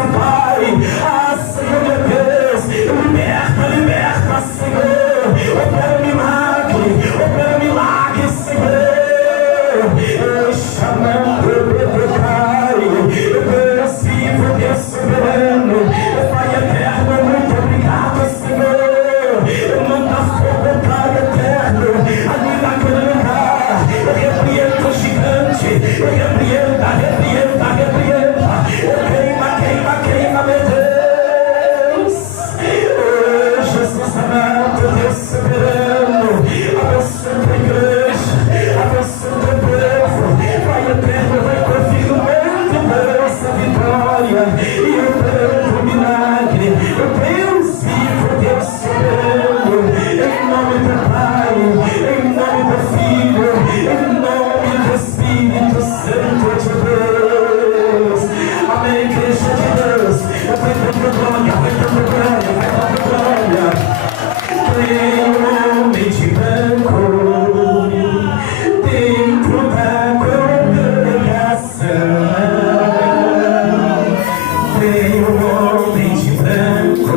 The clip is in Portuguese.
força, Pai. Ah, Senhor meu Deus, liberta, liberta, Senhor. Opera milagre, Senhor. Eu chamando o Pai, Deus vivo, Deus soberano, Pai eterno, muito obrigado, Senhor. Manda fogo, Pai eterno, ali naquele lugar. Repreenda o gigante, repreenda. Queima, meu Deus. Oh, Jesus amado, Deus soberano, abençoa a igreja, abençoa o povo. Pai eterno, vai confirmando essa vitória e operando o milagre. Deus vivo, Deus soberano, em nome do Pai, em nome do Filho, em nome do Espírito Santo de Deus. Amém, igreja de Deus. Vai dando glória, vai dando glória, vai dando glória. Tem um homem de branco dentro da congregação. Tem um homem de branco.